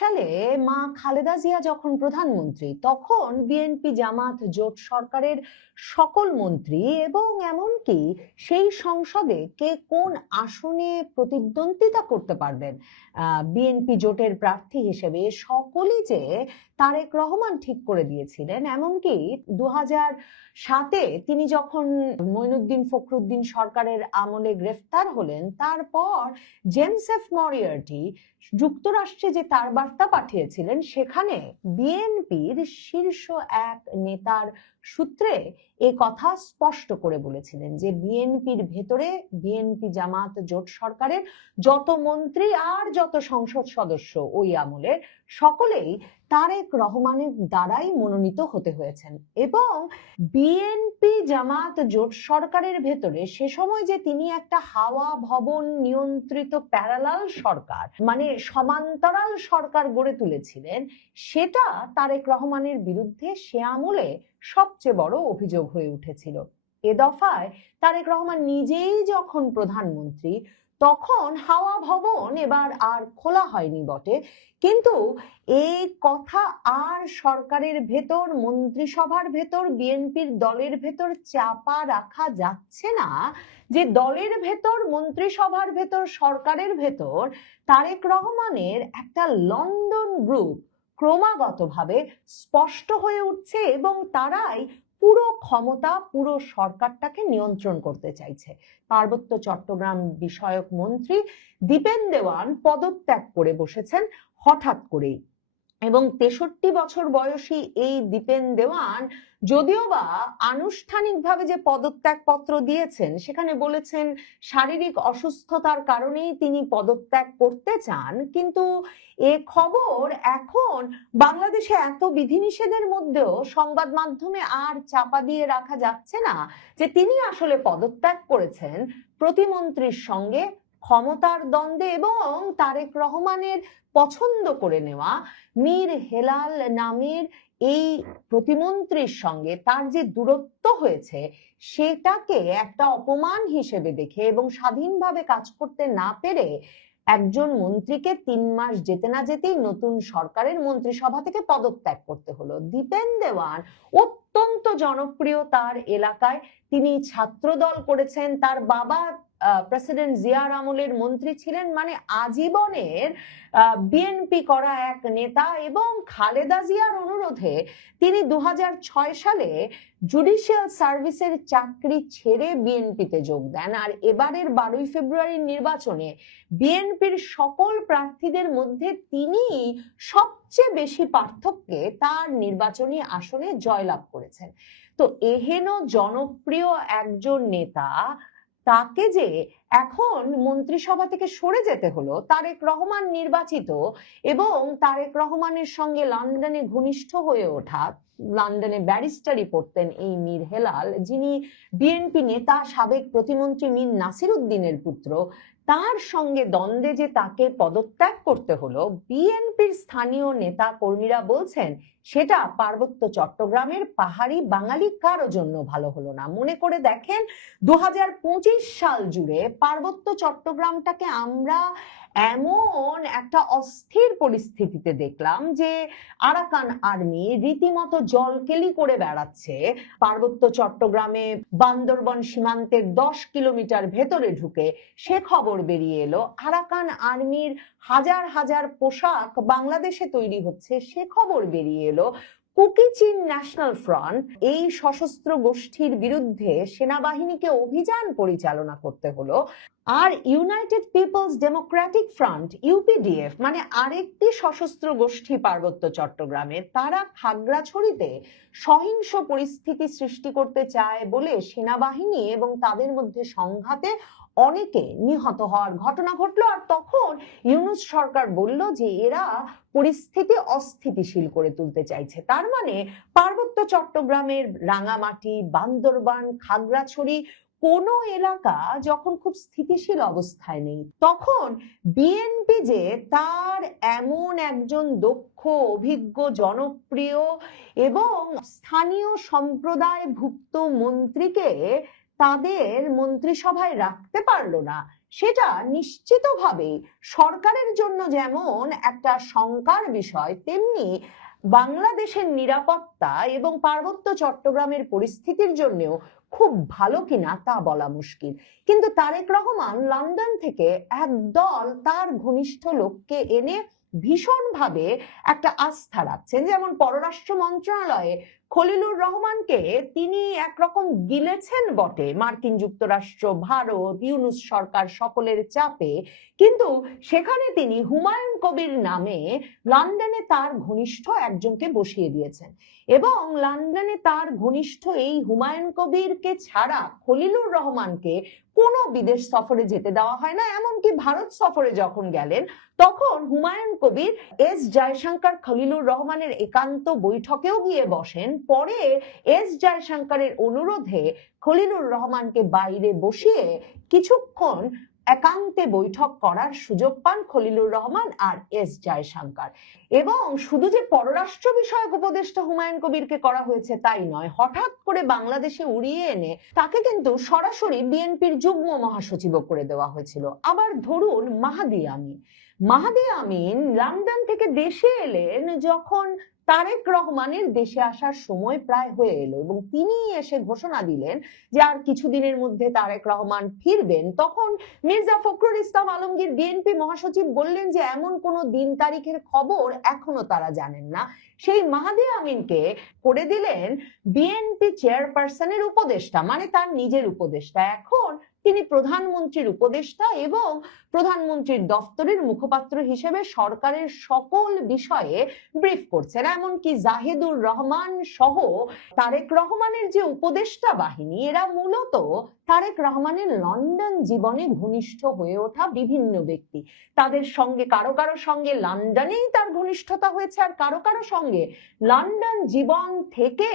সালে মা খালেদা জিয়া যখন প্রধানমন্ত্রী, তখন বিএনপি জামাত জোট সরকারের সকল মন্ত্রী এবং এমনকি সেই সংসদে কে কোন আসনে প্রতিদ্বন্দ্বিতা করতে পারবেন বিএনপি জোটের প্রার্থী হিসেবে সকলেই যে তারেক রহমান ঠিক করে দিয়েছিলেন। এমনকি 2007-এ তিনি যখন মঈনুদ্দিন ফখরুদ্দিন সরকারের আমলে গ্রেফতার হলেন, তারপর জেমস এফ মরিয়ার্টি যুক্তরাষ্ট্রে যে তার বার্তা পাঠিয়েছিলেন, সেখানে বিএনপির শীর্ষ এক নেতার সূত্রে এ কথা স্পষ্ট করে বলেছিলেন যে বিএনপির ভেতরে বিএনপি জামাত জোট সরকারের যত মন্ত্রী আর যত সংসদ সদস্য ওই আমলের সকলেই তারেক রহমানের দ্বারাই মনোনীত হতে হয়েছেন। এবং বিএনপি জামাত জোট সরকারের ভেতরে সে সময় যে তিনি একটা হাওয়া ভবন নিয়ন্ত্রিত প্যারালাল সরকার, মানে সমান্তরাল সরকার গড়ে তুলেছিলেন, সেটা তারেক রহমানের বিরুদ্ধে সে আমলে সবচেয়ে বড় অভিযোগ হয়ে উঠেছিল। এ দফায় তারেক রহমান নিজেই যখন প্রধানমন্ত্রী, তখন হাওয়া ভবন এবার আর খোলা হয়নি বটে, কিন্তু এই কথা আর সরকারের ভেতর, মন্ত্রিসভার ভেতর, বিএনপির দলের ভেতর চাপা রাখা যাচ্ছে না যে দলের ভেতর, মন্ত্রিসভার ভেতর, সরকারের ভেতর তারেক রহমানের একটা লন্ডন গ্রুপ ক্রমাগতভাবে স্পষ্ট হয়ে উঠছে এবং তারাই পুরো ক্ষমতা, পুরো সরকারটাকে নিয়ন্ত্রণ করতে চাইছে। পার্বত্য চট্টগ্রাম বিষয়ক মন্ত্রী দীপেন দেওয়ান পদত্যাগ করে বসেছেন হঠাৎ করেই, এবং 63 বছর বয়সী এই দীপেন দেওয়ান যদিও বা আনুষ্ঠানিকভাবে যে পদত্যাগ পত্র দিয়েছেন সেখানে বলেছেন শারীরিক অসুস্থতার কারণেই তিনি পদত্যাগ করতে চান, কিন্তু এ খবর এখন বাংলাদেশে এত বিধিনিষেধের মধ্যেও সংবাদ মাধ্যমে আর চাপা দিয়ে রাখা যাচ্ছে না যে তিনি আসলে পদত্যাগ করেছেন প্রতিমন্ত্রীর সঙ্গে ক্ষমতার দ্বন্দ্বে এবং তারেক রহমানের পছন্দ করে নেওয়া মীর হেলাল নামের এই প্রতিমন্ত্রীর সঙ্গে তার যে দূরত্ব হয়েছে সেটাকে একটা অপমান হিসেবে দেখে এবং স্বাধীনভাবে কাজ করতে না পেরে একজন মন্ত্রীকে 3 মাস যেতে না যেতেই নতুন সরকারের মন্ত্রিসভা থেকে পদত্যাগ করতে হলো। দীপেন দেওয়ান অত্যন্ত জনপ্রিয় তার এলাকায়, তিনি ছাত্রদল করেছেন, তার বাবা প্রেসিডেন্ট জিয়ার আমলের মন্ত্রী ছিলেন, মানে আজীবনের বিএনপি করা এক নেতা। এবং খালেদা জিয়ার অনুরোধে তিনি 2006 সালে জুডিশিয়াল সার্ভিসের চাকরি ছেড়ে বিএনপিতে যোগ দেন, আর এবারের 12 ফেব্রুয়ারির নির্বাচনে বিএনপির সকল প্রার্থীদের মধ্যে তিনি সবচেয়ে বেশি পার্থক্যে তার নির্বাচনী আসনে জয়লাভ করেছেন। তো এহেন জনপ্রিয় একজন নেতা, তাকে যে এখন মন্ত্রিসভা থেকে সরে যেতে হলো, তারেক রহমান নির্বাচিত এবং তারেক রহমানের সঙ্গে লন্ডনে ঘনিষ্ঠ হয়ে ওঠা, লন্ডনে ব্যারিস্টারি পড়তেন এই মীর হেলাল, যিনি বিএনপি নেতা, সাবেক প্রতিমন্ত্রী মীর নাসির উদ্দিনের পুত্র, তার সঙ্গে দ্বন্দ্বে যে তাকে পদত্যাগ করতে হলো, বিএনপির স্থানীয় নেতা কর্মীরা বলছেন সেটা পার্বত্য চট্টগ্রামের পাহাড়ি বাঙালি কারো জন্য ভালো হলো না। মনে করে দেখেন 2025 সাল জুড়ে পার্বত্য চট্টগ্রামটাকে আমরা এমন একটা অস্থির পরিস্থিতিতে দেখলাম যে আরাকান আর্মি রীতিমতো জলকেলি করে বেড়াচ্ছে পার্বত্য চট্টগ্রামে, বান্দরবন সীমান্তের 10 কিলোমিটার ভেতরে ঢুকে। সে খবর বেরিয়ে এলো আরাকান আর্মির হাজার হাজার পোশাক বাংলাদেশে তৈরি হচ্ছে, সে খবর বেরিয়ে এলো কুকি চিন ন্যাশনাল ফ্রন্ট, এই সশস্ত্র গোষ্ঠীর বিরুদ্ধে সেনাবাহিনীকে অভিযান পরিচালনা করতে হলো। আর United People's Democratic Front, UPDF, মানে আরেকটি সশস্ত্র গোষ্ঠী পার্বত্য চট্টগ্রামে, তারা খাগড়াছড়িতে সহিংস পরিস্থিতি সৃষ্টি করতে চায় বলে সেনাবাহিনী এবং তাদের মধ্যে সংঘাতে অনেকে নিহত হওয়ার ঘটনা ঘটলো। আর তখন ইউনূস সরকার বলল যে এরা পরিস্থিতি অস্থিতিশীল করে তুলতে চাইছে। তার মানে পার্বত্য চট্টগ্রামের রাঙামাটি, বান্দরবান, খাগড়াছড়ি কোন এলাকা যখন খুব স্থিতিশীল অবস্থায় নেই, তখন বিএনপি যে তার এমন একজন দক্ষ, অভিজ্ঞ, জনপ্রিয় এবং স্থানীয় সম্প্রদায়ভুক্ত মন্ত্রীকে তাদের মন্ত্রিসভায় রাখতে পারলো না, সেটা নিশ্চিতভাবেই সরকারের জন্য যেমন একটা শঙ্কার বিষয়, তেমনি বাংলাদেশের নিরাপত্তা এবং পার্বত্য চট্টগ্রামের পরিস্থিতির জন্যও খুব ভালো কিনা তা বলা মুশকিল। কিন্তু তারেক রহমান লন্ডন থেকে একদল তার ঘনিষ্ঠ লোককে এনে ভীষণভাবে একটা আস্থা রাখছেন। যেমন পররাষ্ট্র মন্ত্রণালয়ে খলিলুর রহমানকে তিনি একরকম গিলেছেন বটে, মার্কিন যুক্তরাষ্ট্র, ভারত, ইউনূস সরকার সকলের চাপে, কিন্তু সেখানে তিনি হুমায়ুন কবির নামে লন্ডনে তার ঘনিষ্ঠ একজনকে বসিয়ে দিয়েছেন। এবং লন্ডনে তার ঘনিষ্ঠ এই হুমায়ুন কবিরকে ছাড়া খলিলুর রহমানকে কোনো বিদেশ সফরে যেতে দেওয়া হয় না। এমনকি ভারত সফরে যখন গেলেন তখন হুমায়ুন কবির এস জয়শঙ্কর খলিলুর রহমানের একান্ত বৈঠকেও গিয়ে বসেন। পরে এস জয়শঙ্করের অনুরোধে খলিলুর রহমানকে বাইরে বসিয়ে কিছুক্ষণ একান্তে বৈঠক করার সুযোগ পান খলিলুর রহমান আর এস জয়শঙ্কর। এবং শুধু যে পররাষ্ট্র বিষয়ক উপদেষ্টা হুমায়ুন কবিরকে করা হয়েছে তাই নয়, হঠাৎ করে বাংলাদেশে উড়িয়ে এনে তাকে কিন্তু সরাসরি বিএনপির যুগ্ম মহাসচিবও করে দেওয়া হয়েছিল। আবার ধরুন মাহাদি আমিন লন্ডন থেকে দেশে এলেন যখন তারেক রহমানের দেশে আসার সময় প্রায় হয়ে এলো এবং তিনি এসে ঘোষণা দিলেন যে আর কিছুদিনের মধ্যে তারেক রহমান ফিরবেন। তখন মির্জা ফখরুল ইসলাম আলমগীর বিএনপি মহাসচিব বললেন যে এমন কোনো দিন তারিখের খবর এখনো তারা জানেন না। সেই মাহাদি আমিনকে করে দিলেন বিএনপি চেয়ারপারসনের উপদেষ্টা, মানে তার নিজের উপদেষ্টা। এখন তিনি প্রধানমন্ত্রীর উপদেষ্টা এবং প্রধানমন্ত্রীর দফতরের মুখপাত্র হিসেবে সরকারের সকল বিষয়ে ব্রিফ করছেন। এমনকি জাহিদুর রহমান সহ তারেক রহমানের যে উপদেষ্টা বাহিনী, এরা মূলত তারেক রহমানের লন্ডন জীবনে ঘনিষ্ঠ হয়ে ওঠা বিভিন্ন ব্যক্তি। তাদের সঙ্গে কারো কারো সঙ্গে লন্ডনেই তার ঘনিষ্ঠতা হয়েছে, আর কারো কারো সঙ্গে লন্ডন জীবন থেকে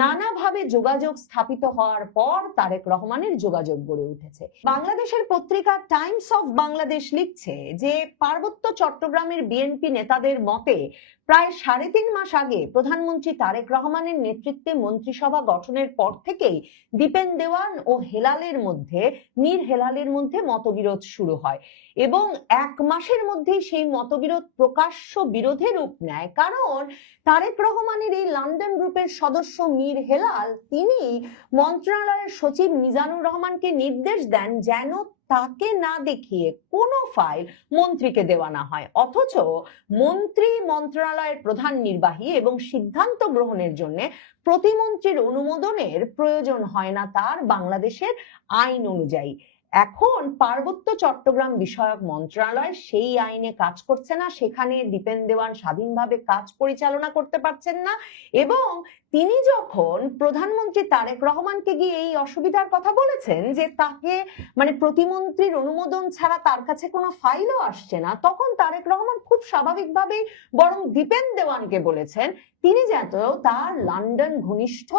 নানাভাবে যোগাযোগ স্থাপিত হওয়ার পর তারেক রহমানের যোগাযোগ গড়ে উঠেছে। বাংলাদেশের পত্রিকা টাইমস অফ বাংলাদেশ লিখছে যে পার্বত্য চট্টগ্রামের বিএনপি নেতাদের মতে প্রায় 3.5 মাস আগে প্রধানমন্ত্রী তারেক রহমানের নেতৃত্বে মন্ত্রিসভা গঠনের পর থেকেই দীপেন দেওয়ান ও মীর হেলালের মধ্যে মতবিরোধ শুরু হয় এবং 1 মাসের মধ্যেই সেই মতবিরোধ প্রকাশ্য বিরোধে রূপ নেয়। কারণ তারেক রহমানের এই লন্ডন গ্রুপের সদস্য মীর হেলাল তিনি মন্ত্রণালয়ের সচিব মিজানুর রহমানকে নির্দেশ দেন যেন তাকে না দেখিয়ে কোনো ফাইল মন্ত্রীকে দেওয়া না হয়। অথচ মন্ত্রী মন্ত্রণালয়ের প্রধান নির্বাহী এবং সিদ্ধান্ত গ্রহণের জন্য প্রতিমন্ত্রীর অনুমোদনের প্রয়োজন হয় না তার বাংলাদেশের আইন অনুযায়ী। এখন পার্বত্য চট্টগ্রাম বিষয়ক মন্ত্রণালয় সেই আইনে কাজ করছে না, সেখানে দীপেন দেওয়ান স্বাধীনভাবে কাজ পরিচালনা করতে পারছেন না। এবং তিনি যখন প্রধানমন্ত্রী তারেক রহমানকে গিয়ে এই অসুবিধার কথা বলেছেন যে তাকে মানে প্রতিমন্ত্রীর অনুমোদন ছাড়া তার কাছে কোনো ফাইলও আসছে না, তখন তারেক রহমান খুব স্বাভাবিকভাবেই বরং দীপেন দেওয়ানকে বলেছেন তিনি যেন তার লন্ডন ঘনিষ্ঠ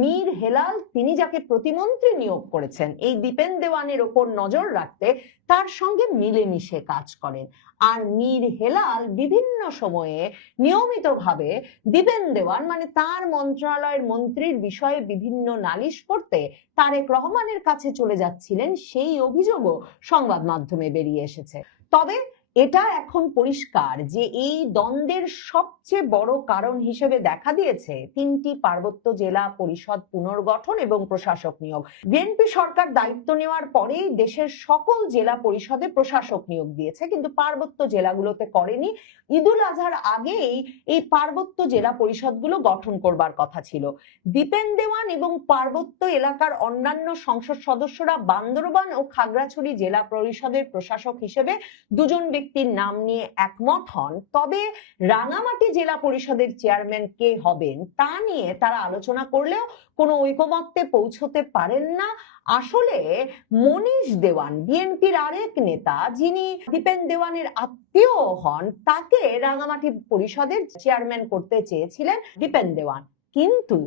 মীর হেলাল, তিনি যাকে প্রতিমন্ত্রী নিয়োগ করেছেন এই দীপেন দেওয়ানের ওপর নজর রাখতে, তার সঙ্গে মিলেমিশে কাজ করেন। আর মীর হেলাল বিভিন্ন সময়ে নিয়মিতভাবে দীপেন দেওয়ান মানে তার মন্ত্রণালয়ের মন্ত্রীর বিষয়ে বিভিন্ন নালিশ করতে তারেক রহমানের কাছে চলে যাচ্ছিলেন, সেই অভিযোগও সংবাদ মাধ্যমে বেরিয়ে এসেছে। তবে এটা এখন পরিষ্কার যে এই দ্বন্দ্বের সবচেয়ে বড় কারণ হিসেবে দেখা দিয়েছে 3টি পার্বত্য জেলা পরিষদ পুনর্গঠন এবং প্রশাসক নিয়োগ। বিএনপি সরকার দায়িত্ব নেওয়ার পরেই দেশের সকল জেলা পরিষদে প্রশাসক নিয়োগ দিয়েছে, কিন্তু পার্বত্য জেলাগুলোতে করেনি। ঈদুল আজহার আগেই এই পার্বত্য জেলা পরিষদগুলো গঠন করবার কথা ছিল। দীপেন দেওয়ান এবং পার্বত্য এলাকার অন্যান্য সংসদ সদস্যরা বান্দরবান ও খাগড়াছড়ি জেলা পরিষদের প্রশাসক হিসেবে দুজন ব্যক্তির নাম নিয়ে একমত হন। তবে রাঙামাটি জেলা পরিষদের চেয়ারম্যান কে হবেন তা নিয়ে তারা আলোচনা করলেও কোনো ঐকমত্যে পৌঁছতে পারেন না। আসলে মনীষ দেওয়ান বিএনপির আরেক নেতা, যিনি দীপেন দেওয়ানের আত্মীয় হন, তাকে রাঙামাটি পরিষদের চেয়ারম্যান করতে চেয়েছিলেন দীপেন দেওয়ান, কিন্তু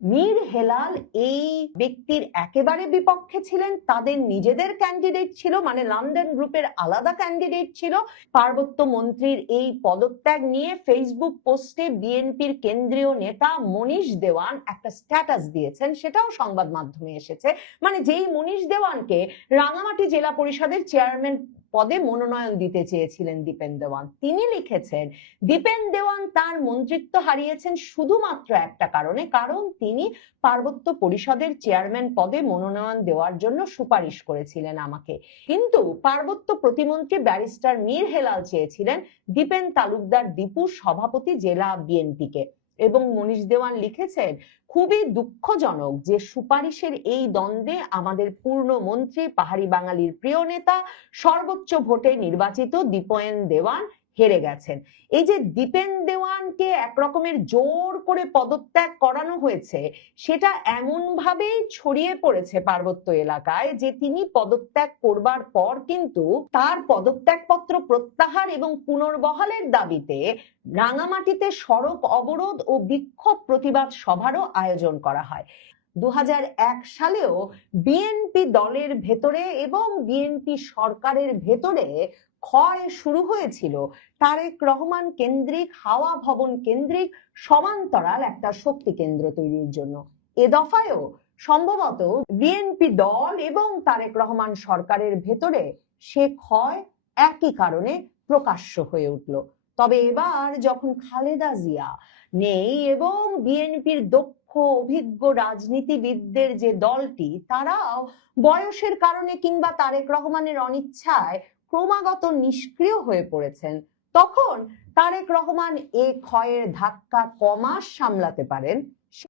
মীর হেলাল এই ব্যক্তির একেবারে বিপক্ষে ছিলেন, তাদের নিজেদের ক্যান্ডিডেট ছিল, মানে লন্ডন গ্রুপের আলাদা ক্যান্ডিডেট ছিল। পার্বত্য মন্ত্রীর এই পদত্যাগ নিয়ে ফেসবুক পোস্টে বিএনপির কেন্দ্রীয় নেতা মনীষ দেওয়ান একটা স্ট্যাটাস দিয়েছেন, সেটাও সংবাদ মাধ্যমে এসেছে। মানে যেই মনীষ দেওয়ানকে রাঙামাটি জেলা পরিষদের চেয়ারম্যান পদে মনোনয়ন দিতে চেয়েছিলেন দীপেন দেওয়ান, তিনি লিখেছেন দীপেন দেওয়ান তার মন্ত্রিত্ব হারিয়েছেন শুধুমাত্র একটা কারণে, কারণ তিনি পার্বত্য পরিষদের চেয়ারম্যান পদে মনোনয়ন দেওয়ার জন্য সুপারিশ করেছিলেন আমাকে। কিন্তু পার্বত্য প্রতিমন্ত্রী ব্যারিস্টার মীর হেলাল চেয়েছিলেন দীপেন তালুকদার দীপু সভাপতি জেলা বিএনপিকে। এবং মনীষ দেওয়ান লিখেছেন, খুবই দুঃখজনক যে সুপারিশের এই দ্বন্দ্বে আমাদের পূর্ণ মন্ত্রী, পাহাড়ি বাঙালির প্রিয় নেতা, সর্বোচ্চ ভোটে নির্বাচিত দীপেন দেওয়ান হেরে গেছেন। এই যে দীপেন দেওয়ানকে এক রকমের জোর করে পদত্যাগ করানো হয়েছে, সেটা এমন ভাবেই ছড়িয়ে পড়েছে পার্বত্য এলাকায় যে তিনি পদত্যাগ করবার পর কিন্তু তার পদত্যাগপত্র প্রত্যাহার এবং পুনর্বহালের দাবিতে রাঙামাটিতে সড়ক অবরোধ ও বিক্ষোভ প্রতিবাদ সভারও আয়োজন করা হয়। 2001 সালেও বিএনপি দলের ভেতরে এবং বিএনপি সরকারের ভেতরে ক্ষয় শুরু হয়েছিল তারেক রহমান কেন্দ্রিক, হাওয়া ভবন কেন্দ্রিক সমান্তরাল একটা শক্তি কেন্দ্র তৈরির জন্য। এ দফায়ও সম্ভবত বিএনপি দল এবং তারেক রহমান সরকারের ভেতরে সে ক্ষয় একই কারণে প্রকাশ্য হয়ে উঠল। তবে এবার যখন খালেদা জিয়া নেই এবং বিএনপির দক্ষ অভিজ্ঞ রাজনীতিবিদদের যে দলটি, তারাও বয়সের কারণে কিংবা তারেক রহমানের অনিচ্ছায় ক্রমাগত নিষ্ক্রিয় হয়ে পড়েছেন, তখন তারেক রহমান এ ক্ষয়ের ধাক্কা কমাস সামলাতে পারেন